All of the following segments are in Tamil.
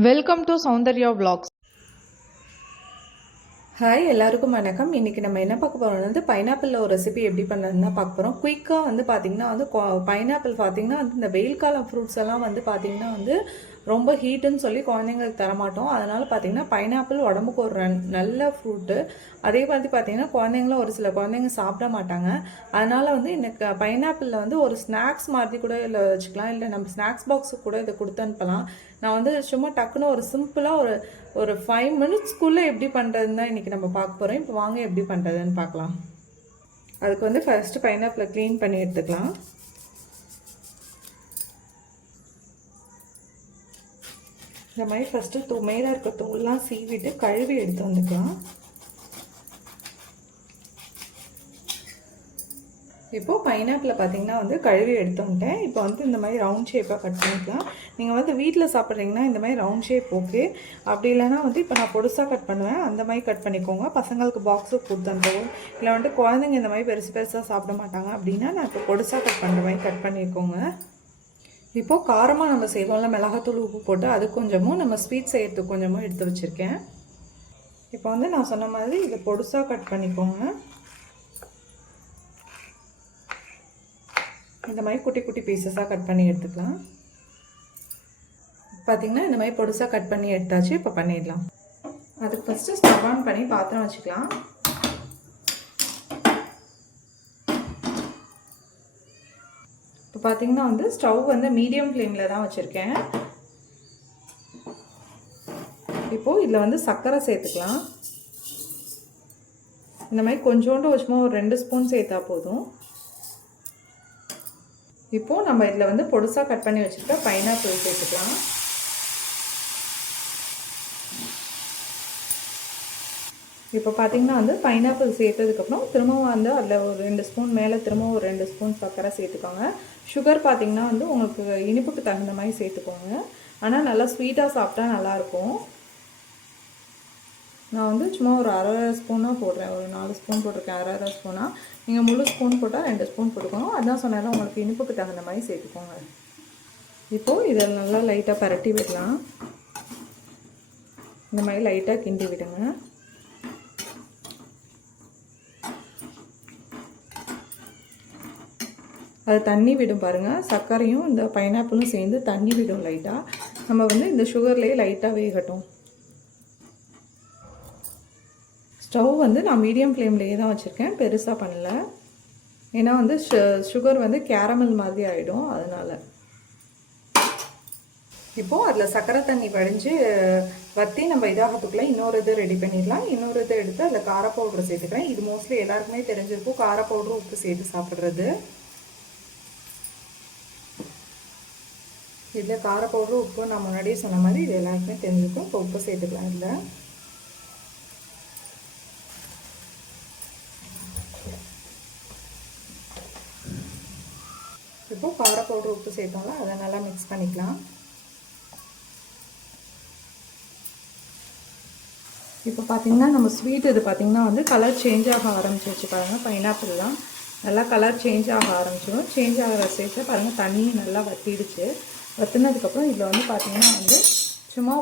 Welcome to Soundarya vlogs. Hi எல்லாருக்கும் வணக்கம். இன்றைக்கி நம்ம என்ன பார்க்க போகிறோம் வந்து பைனாப்பிளில் ஒரு ரெசிபி எப்படி பண்ணுறதுன்னு தான் பார்க்க போகிறோம். குயிக்காக வந்து பார்த்திங்கன்னா வந்து பைனாப்பிள் பார்த்திங்கன்னா வந்து இந்த வெயில் காலம் ஃப்ரூட்ஸ் எல்லாம் வந்து பார்த்திங்கன்னா வந்து ரொம்ப ஹீட்டுன்னு சொல்லி குழந்தைங்களுக்கு தரமாட்டோம். அதனால் பார்த்திங்கன்னா பைனாப்பிள் உடம்புக்கு ஒரு நல்ல ஃப்ரூட்டு. அதே மாதிரி பார்த்திங்கன்னா குழந்தைங்களும் ஒரு சில குழந்தைங்க சாப்பிட மாட்டாங்க. அதனால் வந்து எனக்கு பைனாப்பிளில் வந்து ஒரு ஸ்நாக்ஸ் மாதிரி கூட இல்லை வச்சுக்கலாம், இல்லை நம்ம ஸ்நாக்ஸ் பாக்ஸுக்கு கூட இதை கொடுத்து அனுப்பலாம். நான் வந்து சும்மா டக்குன்னு ஒரு சிம்பிளாக ஒரு 5 மினிட்ஸ்க்குள்ளே எப்படி பண்ணுறதுன்னு தான் இன்றைக்கி நம்ம பார்க்க போகிறோம். இப்போ வாங்க எப்படி பண்ணுறதுன்னு பார்க்கலாம். அதுக்கு வந்து ஃபஸ்ட்டு பைனாப்பிளை க்ளீன் பண்ணி எடுத்துக்கலாம். இந்த மாதிரி ஃபஸ்ட்டு மேலே இருக்க தோல்லாம் சீவிட்டு கழுவி எடுத்து வந்துக்கலாம். இப்போது பைனாப்பிளை பார்த்திங்கன்னா வந்து கழுவி எடுத்து வந்துட்டேன். இப்போ வந்து இந்த மாதிரி ரவுண்ட் ஷேப்பாக கட் பண்ணிக்கலாம். நீங்கள் வந்து வீட்டில் சாப்பிட்றீங்கன்னா இந்த மாதிரி ரவுண்ட் ஷேப் ஓகே. அப்படி இல்லைனா வந்து இப்போ நான் பொடுசாக கட் பண்ணுவேன், அந்த மாதிரி கட் பண்ணிக்கோங்க. பசங்களுக்கு பாக்ஸுக்கு கொடுத்துருந்தோம். இல்லை வந்துட்டு குழந்தைங்க இந்த மாதிரி பெருசாக சாப்பிட மாட்டாங்க அப்படின்னா நான் இப்போ பொடுசாக கட் பண்ணுற மாதிரி கட் பண்ணிக்கோங்க. இப்போது காரமாக நம்ம செய்வோம்ல, மிளகாத்தூள் உப்பு போட்டு அது கொஞ்சமும் நம்ம ஸ்வீட் செய்யறதுக்கு கொஞ்சமும் எடுத்து வச்சுருக்கேன். இப்போ வந்து நான் சொன்ன மாதிரி இதை பொடுசாக கட் பண்ணிக்கோங்க. இந்த மாதிரி குட்டி குட்டி பீசஸாக கட் பண்ணி எடுத்துக்கலாம். பார்த்திங்கன்னா இந்த மாதிரி பொடுசாக கட் பண்ணி எடுத்தாச்சு. இப்போ பண்ணிடலாம். அதுக்கு ஃபஸ்ட்டு ஸ்டவ் ஆன் பண்ணி பாத்திரம் வச்சுக்கலாம். இப்போ பார்த்திங்கன்னா வந்து ஸ்டவ் வந்து மீடியம் ஃப்ளேமில் தான் வச்சுருக்கேன். இப்போது இதில் வந்து சர்க்கரை சேர்த்துக்கலாம். இந்த மாதிரி கொஞ்சோண்டு சும்மா ஒரு 2 ஸ்பூன் சேர்த்தா போதும். இப்போது நம்ம இதில் வந்து பொடுசாக கட் பண்ணி வச்சுருக்க பைனாப்பிள் சேர்த்துக்கலாம். இப்போ பார்த்திங்கன்னா வந்து பைனாப்பிள் சேர்த்ததுக்கப்புறம் திரும்பவும் வந்து அதில் ஒரு 2 ஸ்பூன் மேலே திரும்பவும் ஒரு 2 ஸ்பூன் சர்க்கரை சேர்த்துக்கோங்க. சுகர் பார்த்திங்கன்னா வந்து உங்களுக்கு இனிப்புக்கு தகுந்த மாதிரி சேர்த்துக்கோங்க. ஆனால் நல்லா ஸ்வீட்டாக சாப்பிட்டா நல்லாயிருக்கும். நான் வந்து சும்மா ஒரு 1/2 ஸ்பூனாக போடுறேன். ஒரு 4 ஸ்பூன் போட்டிருக்கேன், 1/2 ஸ்பூனாக. நீங்கள் முழு ஸ்பூன் போட்டால் 2 ஸ்பூன் போட்டுக்கோங்க. அதான் சொன்னாலும் உங்களுக்கு இனிப்புக்கு தகுந்த மாதிரி சேர்த்துக்கோங்க. இப்போது இதை நல்லா லைட்டாக பரட்டி விடலாம். இந்த மாதிரி லைட்டாக கிண்டி விடுங்க. அது தண்ணி விடும் பாருங்கள். சர்க்கரையும் இந்த பைனாப்பிளும் சேர்ந்து தண்ணி விடும் லைட்டாக. நம்ம வந்து இந்த சுகர்லேயே லைட்டாக வேகட்டும். ஸ்டவ் வந்து நான் மீடியம் ஃப்ளேம்லேயே தான் வச்சுருக்கேன், பெருசாக பண்ணல. ஏன்னா வந்து சுகர் வந்து கேரமல் மாதிரி ஆகிடும், அதனால். இப்போது அதில் சர்க்கரை தண்ணி வடிஞ்சு வற்றி நம்ம இதாகத்துக்குள்ளே இன்னொரு இது ரெடி பண்ணிடலாம். இன்னொரு இது எடுத்து அதில் கார பவுட்ரு சேர்த்துக்கிறேன். இது மோஸ்ட்லி எல்லாருக்குமே தெரிஞ்சிருக்கும், கார பவுட்ரு உப்பு சேர்த்து சாப்பிட்றது. இதில் கார பவுட்ரு உப்பு நான் முன்னாடியே சொன்ன மாதிரி இது எல்லாருக்குமே தெரிஞ்சிருக்கும். இப்போ உப்பு சேர்த்துக்கலாம். இதில் இப்போது கார பவுட்ரு உப்பு சேர்த்தோம்ல, அதை நல்லா மிக்ஸ் பண்ணிக்கலாம். இப்போ பார்த்திங்கன்னா நம்ம ஸ்வீட் இது பார்த்திங்கன்னா வந்து கலர் சேஞ்ச் ஆக ஆரம்பிச்சிருச்சு பாருங்கள். பைனாப்பிள்லாம் நல்லா கலர் சேஞ்ச் ஆக ஆரம்பிச்சிடும். சேஞ்ச் ஆகிற ஸ்டேஜில் பாருங்கள் தண்ணி நல்லா வற்றிடுச்சு. வற்றினதுக்கப்புறம் இதில் வந்து பார்த்திங்கன்னா வந்து சும்மா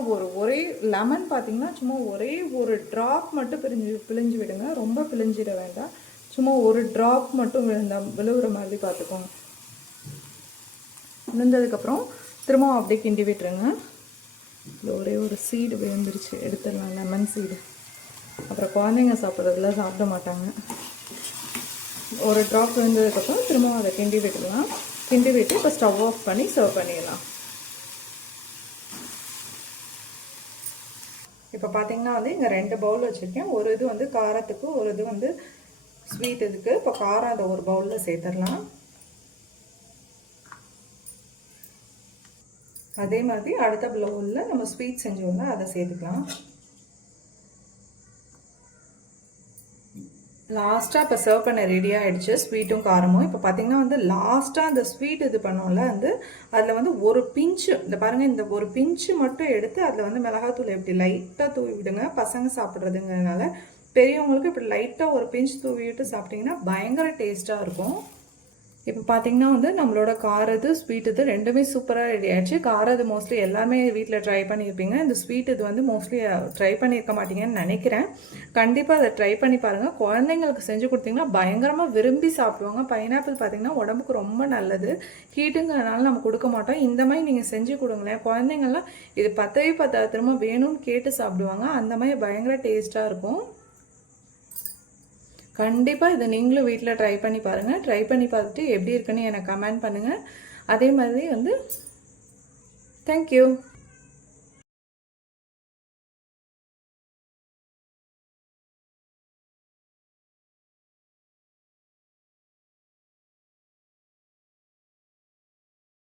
ஒரே லெமன் பார்த்திங்கன்னா சும்மா ஒரே ஒரு ட்ராப் மட்டும் பிழிஞ்சு விடுங்க. ரொம்ப பிழிஞ்சிட வேண்டாம், சும்மா ஒரு ட்ராப் மட்டும் விழுகிற மாதிரி பார்த்துக்கோங்க. விழுந்ததுக்கப்புறம் திரும்பவும் அப்படியே கிண்டி விட்டுருங்க. இதில் ஒரே ஒரு சீடு விழுந்துருச்சு, எடுத்துடலாம், லெமன் சீடு. அப்புறம் குழந்தைங்க சாப்பிட்றதுல சாப்பிட மாட்டாங்க. ஒரு ட்ராப் விழுந்ததுக்கப்புறம் திரும்பவும் அதை கிண்டி விட்டுடலாம். கிண்டி விட்டு இப்போ ஸ்டவ் ஆஃப் பண்ணி சர்வ் பண்ணிடலாம். இப்போ பார்த்திங்கன்னா வந்து இங்கே 2 பவுல் வச்சுருக்கேன். ஒரு இது வந்து காரத்துக்கு, ஒரு இது வந்து ஸ்வீட் இதுக்கு. இப்போ காரம் அதை ஒரு பவுலில் சேர்த்துடலாம். அதே மாதிரி அடுத்த பவுலில் நம்ம ஸ்வீட் செஞ்சோம்னா அதை சேர்த்துக்கலாம். லாஸ்ட்டாக இப்போ சர்வ் பண்ண ரெடியாக ஆகிடுச்சு ஸ்வீட்டும் காரமும். இப்போ பார்த்திங்கன்னா வந்து லாஸ்ட்டாக அந்த ஸ்வீட் இது பண்ணோம்ல வந்து அதில் வந்து ஒரு பிஞ்சு, இந்த பாருங்கள், இந்த ஒரு பிஞ்சு மட்டும் எடுத்து அதில் வந்து மிளகாத்தூள் எப்படி லைட்டாக தூவி விடுங்க. பசங்க சாப்பிட்றதுங்கிறதுனால பெரியவங்களுக்கு இப்படி லைட்டாக ஒரு பிஞ்சு தூவி விட்டு சாப்பிட்டிங்கன்னா பயங்கர டேஸ்ட்டாக இருக்கும். இப்போ பார்த்தீங்கன்னா வந்து நம்மளோட காரது ஸ்வீட் இது ரெண்டுமே சூப்பராக ரெடி ஆயிடுச்சு. காரது மோஸ்ட்லி எல்லாமே வீட்டில் ட்ரை பண்ணியிருப்பீங்க. இந்த ஸ்வீட் இது வந்து மோஸ்ட்லி ட்ரை பண்ணியிருக்க மாட்டீங்கன்னு நினைக்கிறேன். கண்டிப்பாக அதை ட்ரை பண்ணி பாருங்கள். குழந்தைங்களுக்கு செஞ்சு கொடுத்தீங்கன்னா பயங்கரமாக விரும்பி சாப்பிடுவாங்க. பைனாப்பிள் பார்த்தீங்கன்னா உடம்புக்கு ரொம்ப நல்லது. ஹீட்டுங்கிறனால நம்ம கொடுக்க மாட்டோம். இந்த மாதிரி நீங்கள் செஞ்சு கொடுங்களேன். குழந்தைங்கள்லாம் இது பத்தவே பத்தாது திரும்ப வேணும்னு கேட்டு சாப்பிடுவாங்க. அந்த மாதிரி பயங்கர டேஸ்ட்டாக இருக்கும். கண்டிப்பாக இதை நீங்களும் வீட்டில் ட்ரை பண்ணி பாருங்கள். ட்ரை பண்ணி பார்த்துட்டு எப்படி இருக்குன்னு எனக்கு கமெண்ட் பண்ணுங்கள். அதே மாதிரி வந்து தேங்க்யூ.